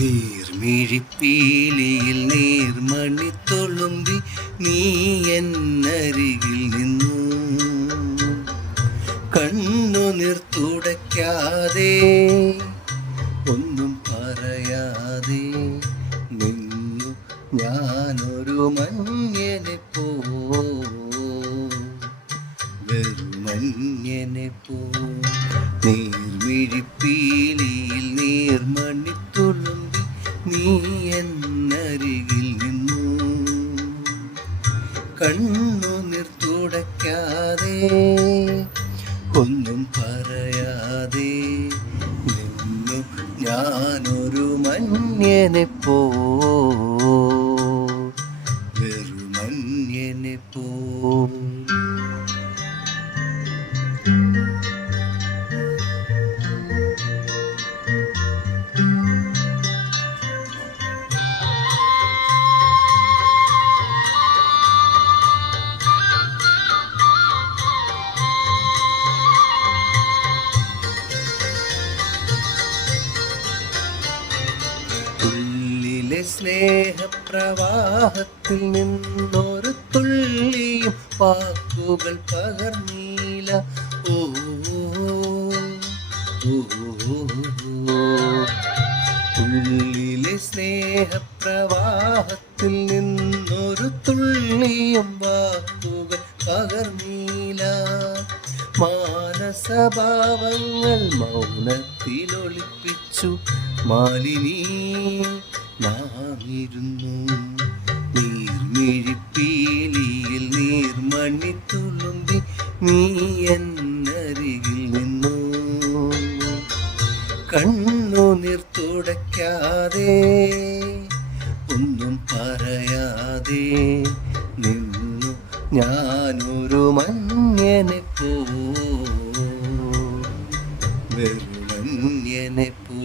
നീർമിഴിപ്പീലിയിൽ നീർമണി തൊളുമ്പി നീ എന്നരികിൽ നിന്നു. കണ്ണു നിർത്തുടയ്ക്കാതെ ഒന്നും പറയാതെ നിന്നു. ഞാനൊരു മഞ്ഞനെ പോ വെറുമഞ്ഞനെ പോ. നീർമിഴിപ്പീലിയിൽ നീ എന്നരികിൽ നിന്നു. കണ്ണു നിർത്തുടയ്ക്കാതെ ഒന്നും പറയാതെ നിന്നു. ഞാനൊരു മഞ്ഞനെ പോ വെറുമഞ്ഞനെ പോ സ്നേഹപ്രവാഹത്തിൽ നിന്നൊരു തുള്ളിയും വാക്കുകൾ പകർന്നീല ഓ സ്നേഹപ്രവാഹത്തിൽ നിന്നൊരു തുള്ളിയും വാക്കുകൾ പകർന്നീല മാനസഭാവങ്ങൾ മൗനത്തിലൊളിപ്പിച്ചു മാലിനി. നാമിരുന്നു നീർമിഴിപ്പീലിയിൽ നീർമണി തുളുമ്പി നീ എന്നരികിൽ നിന്നു. കണ്ണു നിർത്തുടയ്ക്കാതെ ഒന്നും പറയാതെ നിന്നു. ഞാനൊരു മഞ്ഞനെ പോ വെറുമന്യനെ പോ.